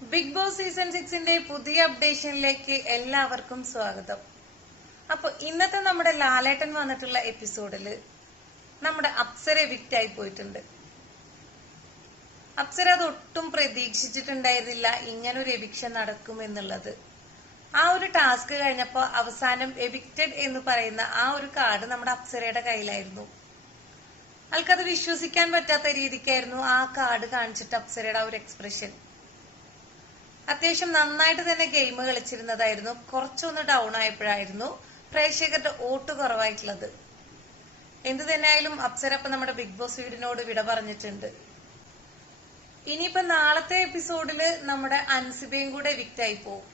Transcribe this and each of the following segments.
Big boss season 6ന്റെ പുതിയ അപ്ഡേഷനിലേക്ക് എല്ലാവർക്കും സ്വാഗതം. അപ്പൊ ഇന്നത്തെ നമ്മുടെ ലാലേട്ടൻ വന്നിട്ടുള്ള എപ്പിസോഡില് നമ്മുടെ അപ്സര എവിക്റ്റ് ആയി പോയിട്ടുണ്ട്. അപ്സര അത് ഒട്ടും പ്രതീക്ഷിച്ചിട്ടുണ്ടായിരുന്നില്ല ഇങ്ങനൊരു എവിക്ഷൻ നടക്കുമെന്നുള്ളത്. ആ ഒരു ടാസ്ക് കഴിഞ്ഞപ്പോ അവസാനം എവിക്റ്റഡ് എന്ന് പറയുന്ന ആ ഒരു കാർഡ് നമ്മുടെ അപ്സരയുടെ കയ്യിലായിരുന്നു. ആൾക്കത് വിശ്വസിക്കാൻ പറ്റാത്ത രീതിക്കായിരുന്നു ആ കാർഡ് കാണിച്ചിട്ട് അപ്സരയുടെ ആ ഒരു എക്സ്പ്രഷൻ. അത്യാവശ്യം നന്നായിട്ട് തന്നെ ഗെയിം കളിച്ചിരുന്നതായിരുന്നു. കുറച്ചൊന്ന് ഡൗൺ ആയപ്പോഴായിരുന്നു പ്രേക്ഷകരുടെ വോട്ട് കുറവായിട്ടുള്ളത്. എന്തു തന്നെയായാലും അപ്സര ഇപ്പൊ നമ്മുടെ ബിഗ് ബോസ് വീടിനോട് വിട പറഞ്ഞിട്ടുണ്ട്. ഇനിയിപ്പോ നാളത്തെ എപ്പിസോഡില് നമ്മുടെ അൻസിബയും കൂടെ എവിക്റ്റ് ആയി പോകും.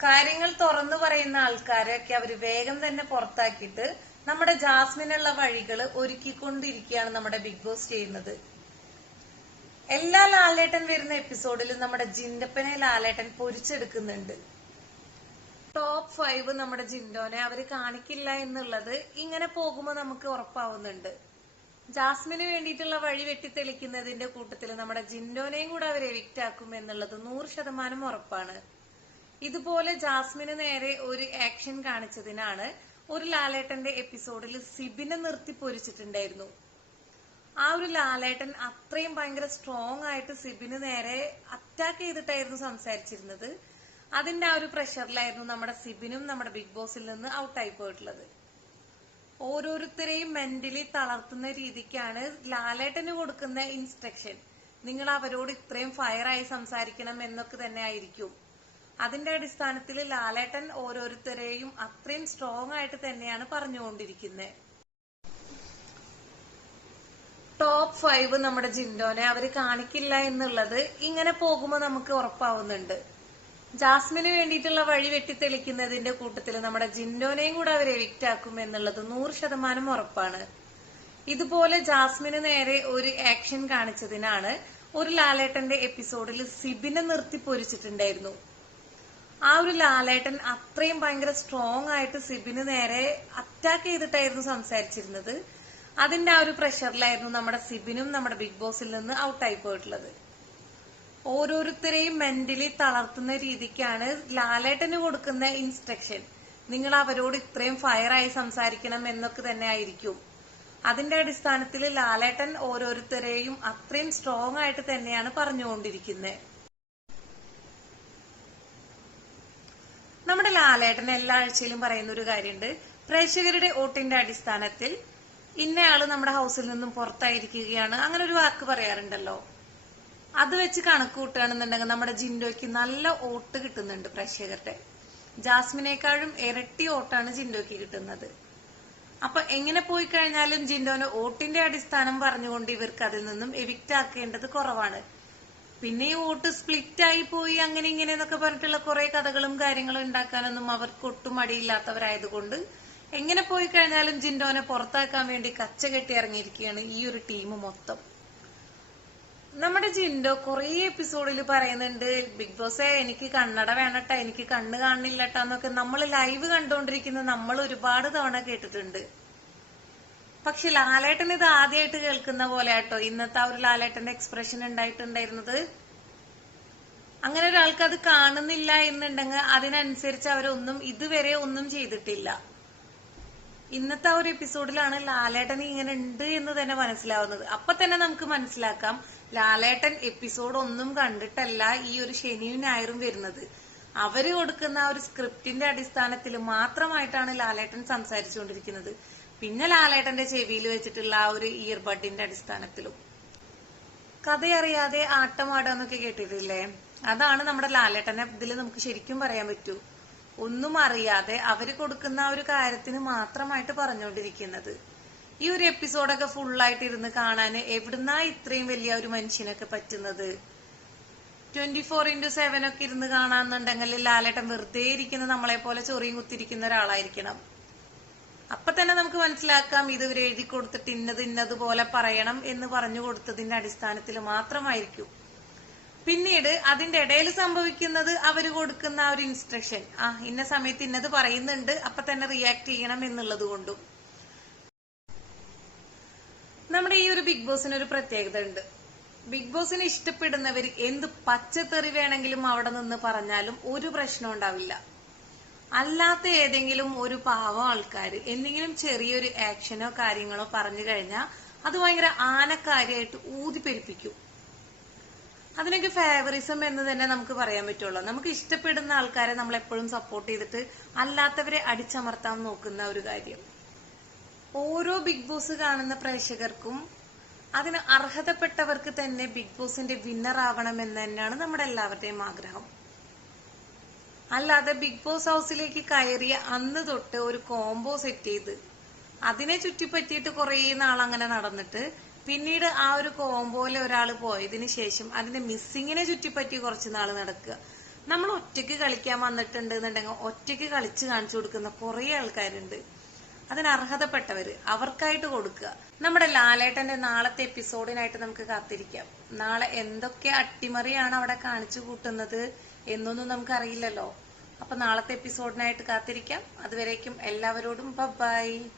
കാര്യങ്ങൾ തുറന്നു പറയുന്ന ആൾക്കാരെയൊക്കെ അവര് വേഗം തന്നെ പുറത്താക്കിയിട്ട് നമ്മുടെ ജാസ്മിനുള്ള വഴികൾ ഒരുക്കിക്കൊണ്ടിരിക്കുകയാണ് നമ്മുടെ ബിഗ് ബോസ് ചെയ്യുന്നത്. എല്ലാ ലാലേട്ടൻ വരുന്ന എപ്പിസോഡിലും നമ്മുടെ ജിൻഡപ്പനെ ലാലേട്ടൻ പൊരിച്ചെടുക്കുന്നുണ്ട്. ടോപ്പ് 5 നമ്മുടെ ജിൻഡോനെ അവര് കാണിക്കില്ല എന്നുള്ളത് ഇങ്ങനെ പോകുമ്പോ നമുക്ക് ഉറപ്പാവുന്നുണ്ട്. ജാസ്മിന് വേണ്ടിയിട്ടുള്ള വഴി വെട്ടിത്തെളിക്കുന്നതിന്റെ കൂട്ടത്തിൽ നമ്മുടെ ജിൻഡോനെയും കൂടെ അവർ എവിക്റ്റ് ആക്കും എന്നുള്ളത് 100% ഉറപ്പാണ്. ഇതുപോലെ ജാസ്മിന് നേരെ ഒരു ആക്ഷൻ കാണിച്ചതിനാണ് ഒരു ലാലേട്ടന്റെ എപ്പിസോഡിൽ സിബിനെ നിർത്തി പൊരിച്ചിട്ടുണ്ടായിരുന്നു. ആ ഒരു ലാലേട്ടൻ അത്രയും ഭയങ്കര സ്ട്രോങ് ആയിട്ട് സിബിന് നേരെ അറ്റാക്ക് ചെയ്തിട്ടായിരുന്നു സംസാരിച്ചിരുന്നത്. അതിന്റെ ആ ഒരു പ്രഷറിലായിരുന്നു നമ്മുടെ സിബിനും നമ്മുടെ ബിഗ് ബോസിൽ നിന്ന് ഔട്ടായി പോയിട്ടുള്ളത്. ഓരോരുത്തരെയും മെന്റലി തളർത്തുന്ന രീതിക്കാണ് ലാലേട്ടന് കൊടുക്കുന്ന ഇൻസ്ട്രക്ഷൻ. നിങ്ങൾ അവരോട് ഇത്രയും ഫയറായി സംസാരിക്കണം എന്നൊക്കെ തന്നെ ആയിരിക്കും. അതിന്റെ അടിസ്ഥാനത്തിൽ ലാലേട്ടൻ ഓരോരുത്തരെയും അത്രയും സ്ട്രോങ് ആയിട്ട് തന്നെയാണ് പറഞ്ഞുകൊണ്ടിരിക്കുന്നത്. ടോപ്പ് 5 നമ്മുടെ ജിൻഡോനെ അവര് കാണിക്കില്ല എന്നുള്ളത് ഇങ്ങനെ പോകുമ്പോ നമുക്ക് ഉറപ്പാവുന്നുണ്ട്. ജാസ്മിന് വേണ്ടിയിട്ടുള്ള വഴി വെട്ടിത്തെളിക്കുന്നതിന്റെ കൂട്ടത്തിൽ നമ്മുടെ ജിൻഡോനെയും കൂടെ അവർ എവിക്റ്റ് ആക്കും എന്നുള്ളത് 100% ഉറപ്പാണ്. ഇതുപോലെ ജാസ്മിന് നേരെ ഒരു ആക്ഷൻ കാണിച്ചതിനാണ് ഒരു ലാലേട്ടന്റെ എപ്പിസോഡിൽ സിബിനെ നിർത്തി പൊരിച്ചിട്ടുണ്ടായിരുന്നു. ആ ഒരു ലാലേട്ടൻ അത്രയും ഭയങ്കര സ്ട്രോങ് ആയിട്ട് സിബിന് നേരെ അറ്റാക്ക് ചെയ്തിട്ടായിരുന്നു സംസാരിച്ചിരുന്നത്. അതിന്റെ ആ ഒരു പ്രഷറിലായിരുന്നു നമ്മുടെ സിബിനും നമ്മുടെ ബിഗ് ബോസിൽ നിന്ന് ഔട്ടായി പോയിട്ടുള്ളത്. ഓരോരുത്തരെയും മെന്റലി തളർത്തുന്ന രീതിക്കാണ് ലാലേട്ടന് കൊടുക്കുന്ന ഇൻസ്ട്രക്ഷൻ. നിങ്ങൾ അവരോട് ഇത്രയും ഫയറായി സംസാരിക്കണം എന്നൊക്കെ തന്നെ ആയിരിക്കും. അതിന്റെ അടിസ്ഥാനത്തിൽ ലാലേട്ടൻ ഓരോരുത്തരെയും അത്രയും സ്ട്രോങ് ആയിട്ട് തന്നെയാണ് പറഞ്ഞുകൊണ്ടിരിക്കുന്നത്. നമ്മുടെ ലാലേട്ടൻ എല്ലാ ആഴ്ചയിലും പറയുന്ന ഒരു കാര്യമുണ്ട്. പ്രേക്ഷകരുടെ വോട്ടിന്റെ അടിസ്ഥാനത്തിൽ ഇന്നയാള് നമ്മുടെ ഹൗസിൽ നിന്നും പുറത്തായിരിക്കുകയാണ്, അങ്ങനെ ഒരു വാക്ക് പറയാറുണ്ടല്ലോ. അത് വെച്ച് കണക്ക് കൂട്ടുകയാണെന്നുണ്ടെങ്കിൽ നമ്മുടെ ജിൻഡോയ്ക്ക് നല്ല വോട്ട് കിട്ടുന്നുണ്ട് പ്രേക്ഷകരുടെ. ജാസ്മിനേക്കാളും ഇരട്ടി വോട്ടാണ് ജിൻഡോയ്ക്ക് കിട്ടുന്നത്. അപ്പൊ എങ്ങനെ പോയി കഴിഞ്ഞാലും ജിൻഡോന് വോട്ടിന്റെ അടിസ്ഥാനം പറഞ്ഞുകൊണ്ട് ഇവർക്ക് അതിൽ നിന്നും എവിക്റ്റ് ആക്കേണ്ടത് കുറവാണ്. പിന്നെ ഈ വോട്ട് സ്പ്ലിറ്റ് ആയി പോയി അങ്ങനെ ഇങ്ങനെ എന്നൊക്കെ പറഞ്ഞിട്ടുള്ള കുറെ കഥകളും കാര്യങ്ങളും ഉണ്ടാക്കാനൊന്നും അവർക്ക് ഒട്ടും മടിയില്ലാത്തവരായതുകൊണ്ട് എങ്ങനെ പോയി കഴിഞ്ഞാലും ജിൻഡോനെ പുറത്താക്കാൻ വേണ്ടി കച്ചകെട്ടി ഇറങ്ങിയിരിക്കുകയാണ് ഈ ഒരു ടീം മൊത്തം. നമ്മുടെ ജിൻഡോ കുറെ എപ്പിസോഡിൽ പറയുന്നുണ്ട്, ബിഗ് ബോസേ എനിക്ക് കണ്ണട വേണട്ടാ, എനിക്ക് കണ്ണ് കാണില്ലട്ടാ എന്നൊക്കെ നമ്മൾ ലൈവ് കണ്ടുകൊണ്ടിരിക്കുന്ന നമ്മൾ ഒരുപാട് തവണ കേട്ടിട്ടുണ്ട്. പക്ഷെ ലാലേട്ടൻ ഇത് ആദ്യമായിട്ട് കേൾക്കുന്ന പോലെ ആട്ടോ ഇന്നത്തെ ആ ഒരു ലാലേട്ടന്റെ എക്സ്പ്രഷൻ ഉണ്ടായിട്ടുണ്ടായിരുന്നത്. അങ്ങനെ ഒരാൾക്ക് അത് കാണുന്നില്ല എന്നുണ്ടെങ്കിൽ അതിനനുസരിച്ച് അവരൊന്നും ഇതുവരെ ഒന്നും ചെയ്തിട്ടില്ല. ഇന്നത്തെ ആ ഒരു എപ്പിസോഡിലാണ് ലാലേട്ടൻ ഇങ്ങനെ ഉണ്ട് എന്ന് തന്നെ മനസ്സിലാവുന്നത്. അപ്പൊ തന്നെ നമുക്ക് മനസ്സിലാക്കാം ലാലേട്ടൻ എപ്പിസോഡ് ഒന്നും കണ്ടിട്ടല്ല ഈ ഒരു ശനിയും ഞായറും വരുന്നത്. അവര് കൊടുക്കുന്ന ആ ഒരു സ്ക്രിപ്റ്റിന്റെ അടിസ്ഥാനത്തിൽ മാത്രമായിട്ടാണ് ലാലേട്ടൻ സംസാരിച്ചുകൊണ്ടിരിക്കുന്നത്. പിന്നെ ലാലേട്ടന്റെ ചെവിയിൽ വെച്ചിട്ടുള്ള ആ ഒരു ഇയർബഡിന്റെ അടിസ്ഥാനത്തിലും. കഥയറിയാതെ ആട്ടമാടാന്നൊക്കെ കേട്ടിട്ടില്ലേ? അതാണ് നമ്മുടെ ലാലേട്ടനെ ഇതിൽ നമുക്ക് ശരിക്കും പറയാൻ പറ്റൂ. ഒന്നും അറിയാതെ അവര് കൊടുക്കുന്ന ആ ഒരു കാര്യത്തിന് മാത്രമായിട്ട് പറഞ്ഞുകൊണ്ടിരിക്കുന്നത്. ഈ ഒരു എപ്പിസോഡൊക്കെ ഫുള്ളായിട്ട് ഇരുന്ന് കാണാന് എവിടുന്നാ ഇത്രയും വലിയ ഒരു മനുഷ്യനൊക്കെ പറ്റുന്നത്? 24x7 ഒക്കെ ഇരുന്ന് കാണാന്നുണ്ടെങ്കിൽ ലാലേട്ടൻ വെറുതെ ഇരിക്കുന്ന നമ്മളെ പോലെ ചൊറിയും കുത്തിരിക്കുന്ന ഒരാളായിരിക്കണം. അപ്പൊ തന്നെ നമുക്ക് മനസ്സിലാക്കാം ഇത് ഇവർ എഴുതി കൊടുത്തിട്ട് ഇന്നതുപോലെ പറയണം എന്ന് പറഞ്ഞു കൊടുത്തതിന്റെ അടിസ്ഥാനത്തിൽ മാത്രമായിരിക്കും. പിന്നീട് അതിന്റെ ഇടയിൽ സംഭവിക്കുന്നത് അവര് കൊടുക്കുന്ന ആ ഒരു ഇൻസ്ട്രക്ഷൻ, ഇന്ന സമയത്ത് ഇന്നത് പറയുന്നുണ്ട് അപ്പൊ തന്നെ റിയാക്ട് ചെയ്യണം എന്നുള്ളത് കൊണ്ടും. നമ്മുടെ ഈ ഒരു ബിഗ് ബോസിന് ഒരു പ്രത്യേകത ഉണ്ട്. ബിഗ് ബോസിനെ ഇഷ്ടപ്പെടുന്നവർ എന്ത് പച്ചത്തെറി വേണമെങ്കിലും അവിടെ നിന്ന് പറഞ്ഞാലും ഒരു പ്രശ്നം ഉണ്ടാവില്ല. അല്ലാത്ത ഏതെങ്കിലും ഒരു പാവം ആൾക്കാര് എന്തെങ്കിലും ചെറിയൊരു ആക്ഷനോ കാര്യങ്ങളോ പറഞ്ഞു കഴിഞ്ഞാൽ അത് ഭയങ്കര ആനക്കാരിയായിട്ട് ഊതിപ്പെരിപ്പിക്കും. അതിനൊക്കെ ഫേവറിസം എന്ന് തന്നെ നമുക്ക് പറയാൻ പറ്റുള്ളൂ. നമുക്ക് ഇഷ്ടപ്പെടുന്ന ആൾക്കാരെ നമ്മൾ എപ്പോഴും സപ്പോർട്ട് ചെയ്തിട്ട് അല്ലാത്തവരെ അടിച്ചമർത്താൻ നോക്കുന്ന ഒരു കാര്യം. ഓരോ ബിഗ് ബോസ് കാണുന്ന പ്രേക്ഷകർക്കും അതിന് അർഹതപ്പെട്ടവർക്ക് തന്നെ ബിഗ് ബോസിന്റെ വിന്നർ ആവണം എന്ന് തന്നെയാണ് നമ്മുടെ എല്ലാവരുടെയും ആഗ്രഹം. അല്ലാതെ ബിഗ് ബോസ് ഹൗസിലേക്ക് കയറിയ അന്ന് തൊട്ട് ഒരു കോംബോ സെറ്റ് ചെയ്ത് അതിനെ ചുറ്റിപ്പറ്റിയിട്ട് കുറെ നാൾ അങ്ങനെ നടന്നിട്ട് പിന്നീട് ആ ഒരു കോംബോയിലെ ഒരാൾ പോയതിനു ശേഷം അതിന്റെ മിസ്സിങ്ങിനെ ചുറ്റിപ്പറ്റി കുറച്ച് നാൾ നടക്കുക. നമ്മൾ ഒറ്റയ്ക്ക് കളിക്കാൻ വന്നിട്ടുണ്ട് എന്നുണ്ടെങ്കിൽ ഒറ്റയ്ക്ക് കളിച്ച് കാണിച്ചു കൊടുക്കുന്ന കുറെ ആൾക്കാരുണ്ട്. അതിന് അർഹതപ്പെട്ടവര് അവർക്കായിട്ട് കൊടുക്കുക. നമ്മുടെ ലാലേട്ടന്റെ നാളത്തെ എപ്പിസോഡിനായിട്ട് നമുക്ക് കാത്തിരിക്കാം. നാളെ എന്തൊക്കെ അട്ടിമറിയാണ് അവിടെ കാണിച്ചു കൂട്ടുന്നത് എന്നൊന്നും നമുക്കറിയില്ലല്ലോ. അപ്പൊ നാളത്തെ എപ്പിസോഡിനായിട്ട് കാത്തിരിക്കാം. അതുവരേക്കും എല്ലാവരോടും ബൈ.